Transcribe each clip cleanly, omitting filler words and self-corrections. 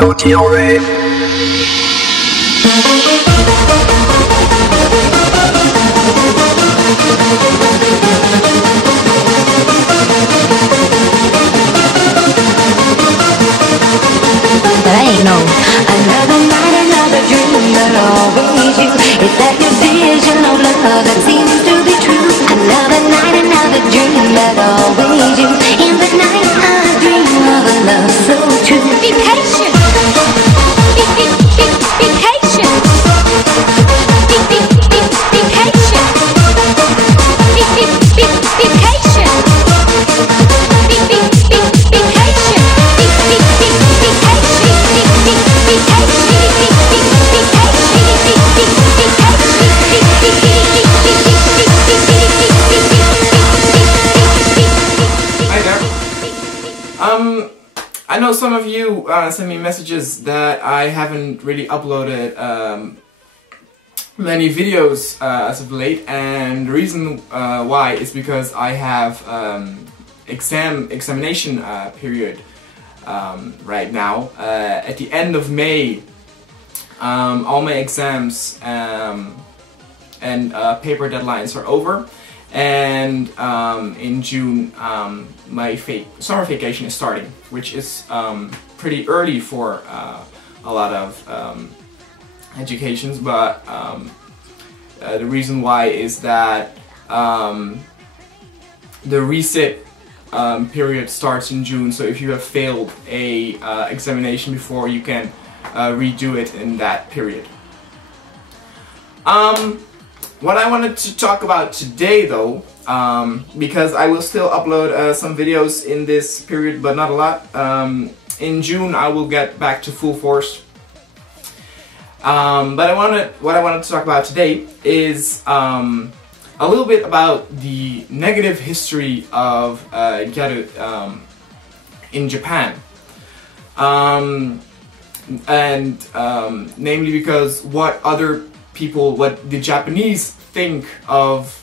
to Gyaru. But ain't no another night, another dream, but always you. Is that your vision of love that seems to be true? Another night, another dream, but always you. In the night I dream of a love so true. Be patient. Be patient. Be patient. Be patient. Be patient. I know some of you send me messages that I haven't really uploaded many videos as of late, and the reason why is because I have examination period right now. At the end of May, all my exams and paper deadlines are over, and in June my summer vacation is starting, which is pretty early for a lot of educations, but the reason why is that the resit period starts in June, so if you have failed a examination before, you can redo it in that period. What I wanted to talk about today though, because I will still upload some videos in this period, but not a lot. In June I will get back to full force. But what I wanted to talk about today is a little bit about the negative history of gyaru in Japan. Namely because what the Japanese think of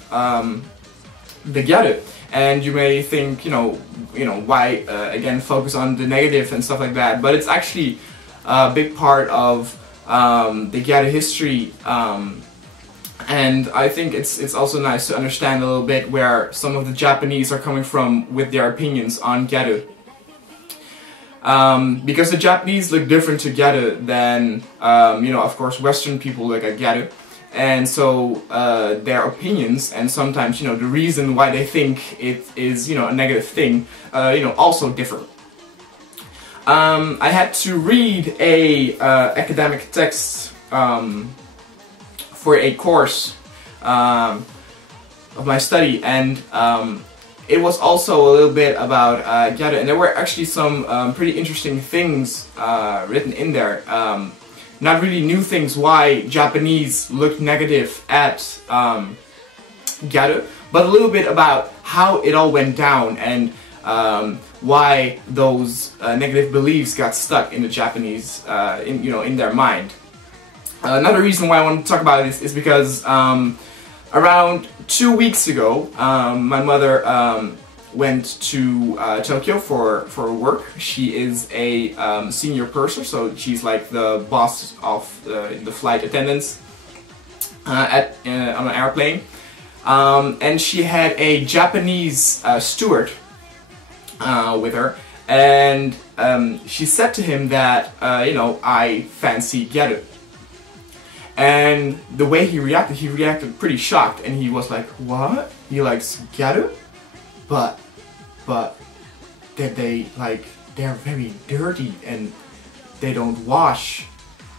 the gyaru, and you may think, why again focus on the negative and stuff like that, but it's actually a big part of the gyaru history, and I think it's also nice to understand a little bit where some of the Japanese are coming from with their opinions on gyaru. Because the Japanese look different to gyaru than, of course, Western people look at gyaru. And so their opinions, and sometimes, the reason why they think it is, a negative thing, also differ. I had to read a academic text for a course of my study, and it was also a little bit about gyaru, and there were actually some pretty interesting things written in there. Not really new things why Japanese look negative at gyaru, but a little bit about how it all went down, and why those negative beliefs got stuck in the Japanese, in their mind. Another reason why I want to talk about this is because around 2 weeks ago, my mother went to Tokyo for work. She is a senior purser, so she's like the boss of the flight attendants on an airplane. And she had a Japanese steward with her, and she said to him that, I fancy gyaru. And the way he reacted pretty shocked, and he was like, what? He likes gyaru? But they're very dirty and they don't wash.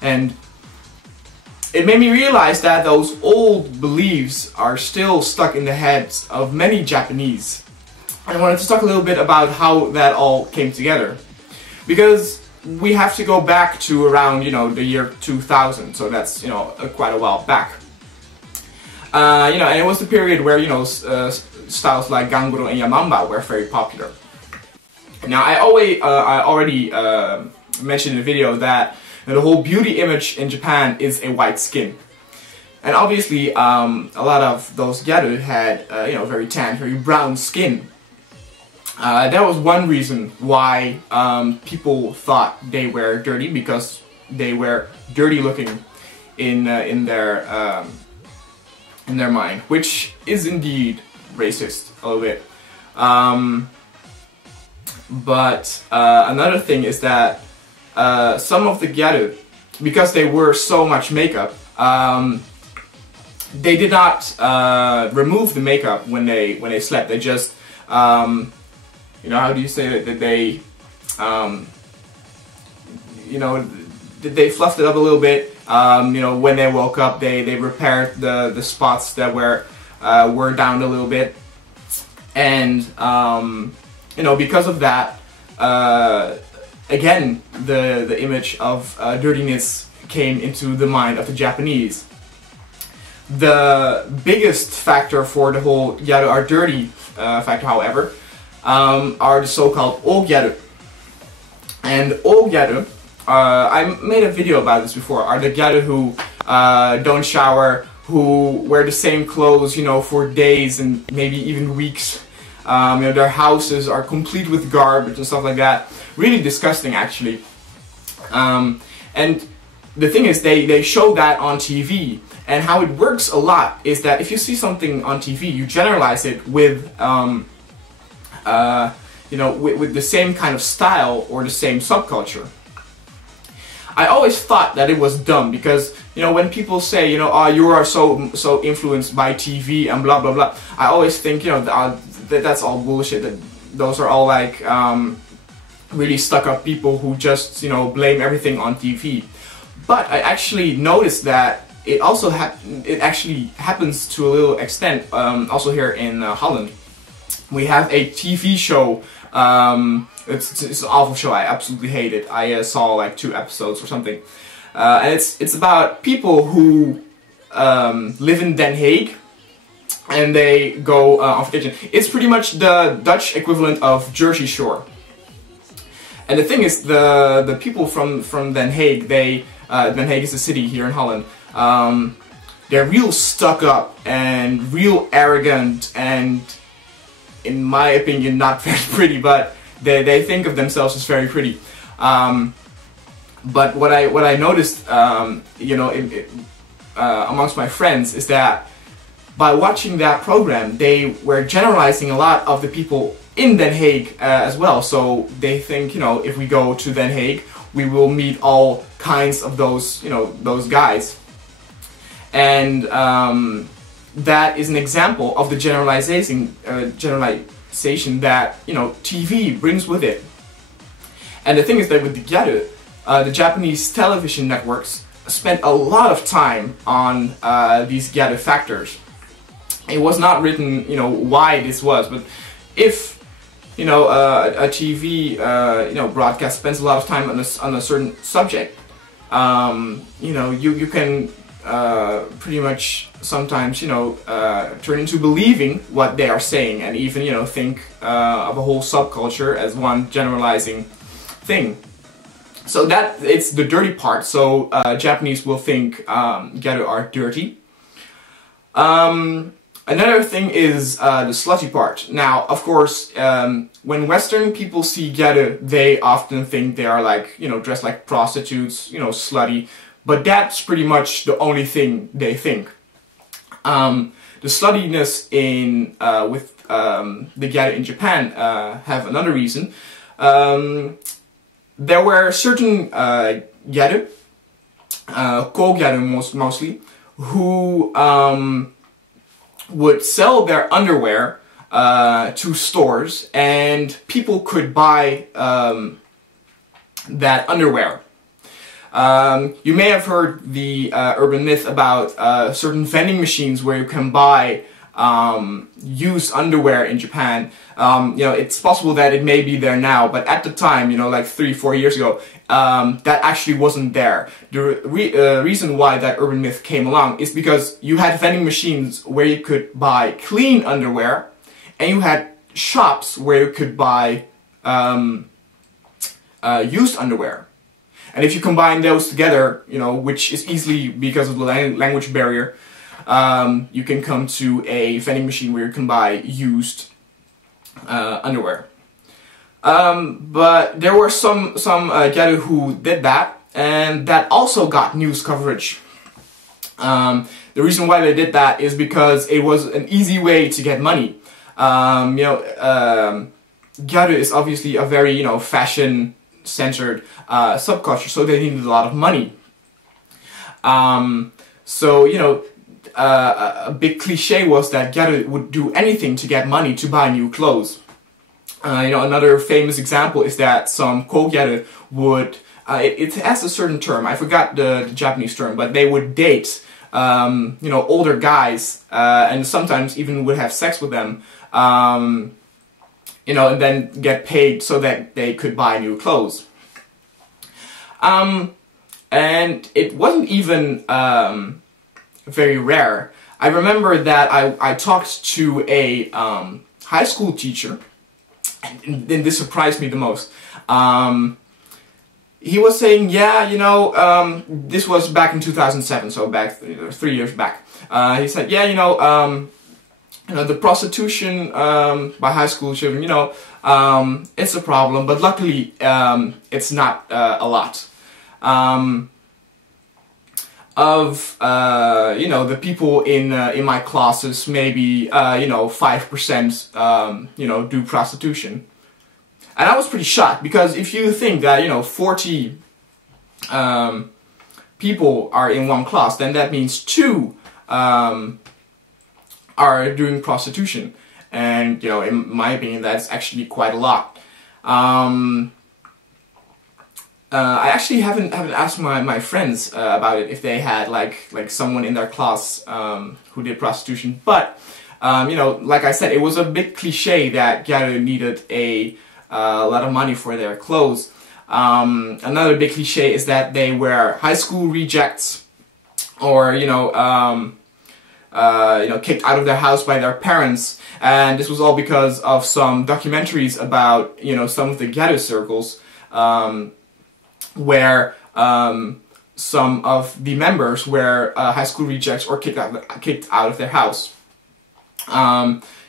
And it made me realize that those old beliefs are still stuck in the heads of many Japanese. I wanted to talk a little bit about how that all came together, because we have to go back to around, the year 2000, so that's, quite a while back. And it was the period where, styles like ganguro and yamamba were very popular. Now, I already mentioned in the video that the whole beauty image in Japan is a white skin. And obviously, a lot of those gyaru had, very tan, very brown skin. That was one reason why people thought they were dirty, because they were dirty looking in their mind, which is indeed racist a little bit. But another thing is that some of the gyaru, because they wear so much makeup, they did not remove the makeup when they slept. They just, you know, how do you say it? That they, you know, they fluffed it up a little bit. You know, when they woke up, they repaired the spots that were down a little bit, and you know, because of that, again, the image of dirtiness came into the mind of the Japanese. The biggest factor for the whole gyaru are dirty factor, however, are the so-called old gyaru. And old gyaru, I made a video about this before, are the gyaru who don't shower, who wear the same clothes, you know, for days and maybe even weeks. You know, their houses are complete with garbage and stuff like that. Really disgusting, actually. And the thing is, they show that on TV, and how it works a lot is that if you see something on TV, you generalize it with, you know, with the same kind of style or the same subculture. I always thought that it was dumb, because, you know, when people say, you know, oh, you are so influenced by TV and blah blah blah, I always think, you know, that's all bullshit. That those are all like really stuck-up people who just, you know, blame everything on TV. But I actually noticed that it also it actually happens to a little extent also here in Holland. We have a TV show. It's an awful show. I absolutely hate it. I saw like 2 episodes or something, and it's about people who live in Den Haag, and they go on vacation. It's pretty much the Dutch equivalent of Jersey Shore. And the thing is, the people from Den Haag, Den Haag is a city here in Holland. They're real stuck up and real arrogant, and in my opinion, not very pretty. But they think of themselves as very pretty. But what I noticed, you know, amongst my friends, is that by watching that program, they were generalizing a lot of the people in Den Haag as well. So they think, you know, if we go to Den Haag, we will meet all kinds of those, you know, those guys. And that is an example of the generalization that, you know, TV brings with it. And the thing is that with the gyaru, the Japanese television networks spent a lot of time on these gyaru factors. It was not written, you know, why this was, but if, you know, a TV, you know, broadcast spends a lot of time on a certain subject, you know, you can pretty much sometimes, you know, turn into believing what they are saying, and even, you know, think of a whole subculture as one generalizing thing. So that, it's the dirty part. So Japanese will think gyaru are dirty. Another thing is the slutty part. Now, of course, when Western people see gyaru, they often think they are like, you know, dressed like prostitutes, you know, slutty. But that's pretty much the only thing they think. The sluttiness in with the gyaru in Japan have another reason. There were certain gyaru, ko-gyaru mostly, who would sell their underwear to stores, and people could buy that underwear. You may have heard the urban myth about certain vending machines where you can buy used underwear in Japan. You know, it's possible that it may be there now, but at the time, you know, like 3-4 years ago, that actually wasn't there. The reason why that urban myth came along is because you had vending machines where you could buy clean underwear, and you had shops where you could buy used underwear. And if you combine those together, you know, which is easily because of the language barrier, you can come to a vending machine where you can buy used underwear. But there were some gyaru who did that, and that also got news coverage. The reason why they did that is because it was an easy way to get money. Gyaru is obviously a very, fashion-centered subculture, so they needed a lot of money. A big cliche was that Gyaru would do anything to get money to buy new clothes. Another famous example is that some gyaru would, it has a certain term, I forgot the Japanese term, but they would date, older guys, and sometimes even would have sex with them, and then get paid so that they could buy new clothes. And it wasn't even very rare. I remember that I talked to a high school teacher, and this surprised me the most. He was saying, yeah, this was back in 2007, so back 3 years back. He said, yeah, the prostitution by high school children, it's a problem, but luckily it's not a lot. The people in my classes, maybe 5% do prostitution, and I was pretty shocked, because if you think that 40 people are in one class, then that means 2 are doing prostitution, and in my opinion, that's actually quite a lot. I actually haven't asked my friends about it, if they had like someone in their class who did prostitution, but like I said, it was a big cliche that gyaru needed a lot of money for their clothes. Another big cliche is that they were high school rejects, or kicked out of their house by their parents, and this was all because of some documentaries about some of the gyaru circles, where some of the members were high school rejects or kicked out of their house.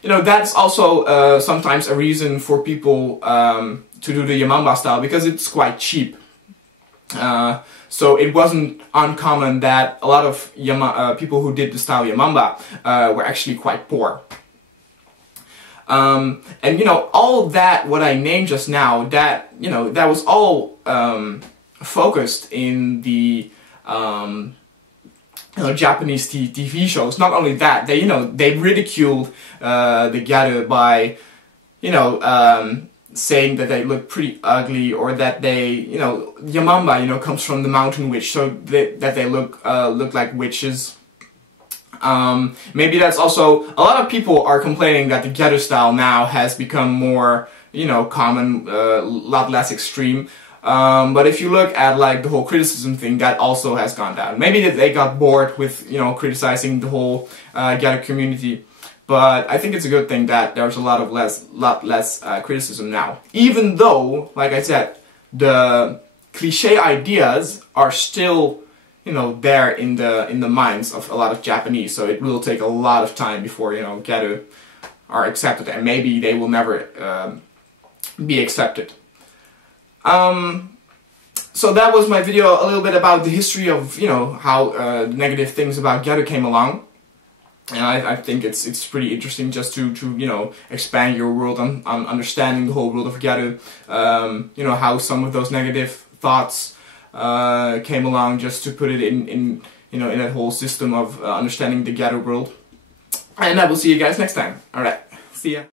That's also sometimes a reason for people to do the yamamba style, because it's quite cheap. So it wasn't uncommon that a lot of people who did the style yamamba were actually quite poor. And all that what I named just now, that that was all focused in the Japanese TV shows. Not only that, they ridiculed the gyaru by saying that they look pretty ugly, or that they yamamba comes from the mountain witch, so that they look like witches. Maybe that's also, a lot of people are complaining that the gyaru style now has become more common, a lot less extreme. But if you look at like the whole criticism thing, that also has gone down. Maybe that they got bored with criticizing the whole gyaru community, but I think it's a good thing that there's a lot less criticism now. Even though, like I said, the cliche ideas are still there in the minds of a lot of Japanese. So it will take a lot of time before gyaru are accepted, and maybe they will never be accepted. So that was my video, a little bit about the history of, how negative things about gyaru came along. And I think it's pretty interesting just to expand your world on understanding the whole world of gyaru. How some of those negative thoughts came along, just to put it in that whole system of understanding the gyaru world. And I will see you guys next time. Alright, see ya.